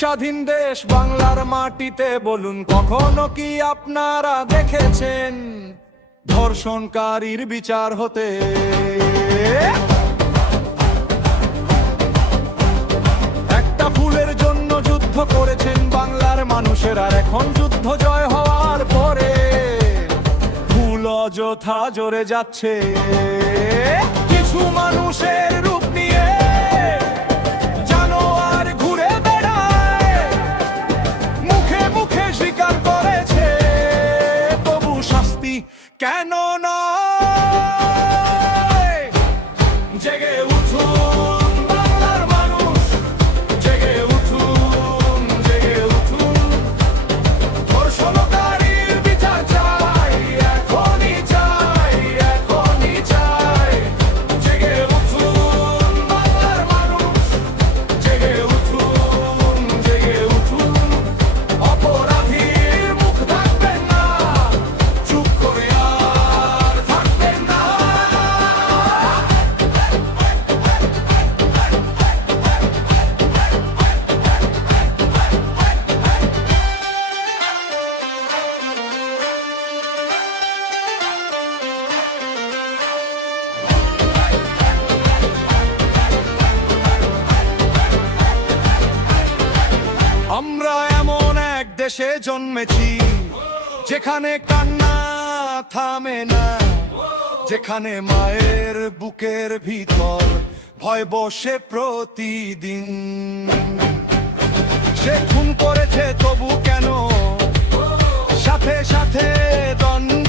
স্বাধীন দেশ বাংলার মাটিতে বলুন কখনো কি আপনারা দেখেছেন ধর্ষণকারীর বিচার হতে? একটা ফুলের জন্য যুদ্ধ করেছেন বাংলার মানুষের, আর এখন যুদ্ধ জয় হওয়ার পরে ফুল অযথা জ্বরে যাচ্ছে। কিছু মানুষের রূপ নিয়ে জানোয়ার ঘুরে বেড়ায়, মুখে মুখে স্বীকার করেছে, তবু শাস্তি কেন নয়? জেগে উঠুন বাংলার মানুষ, জেগে উঠুন, জেগে উঠুন। ধর্ষণকারীর বিচার চাই, এখনই চাই, এখনই চাই। জেগে উঠুন বাংলার মানুষ, জেগে উঠুন, জেগে উঠুন। অপরাধীর মুখ থাকবেন না, চুপ করে আর থাকবেন না। আমরা এমন এক দেশে জন্মেছি যেখানে কান্না থামে না, যেখানে মায়ের বুকের ভিতর ভয় বসে প্রতিদিন। সে খুন করেছে তবু কেন সাথে সাথে দণ্ড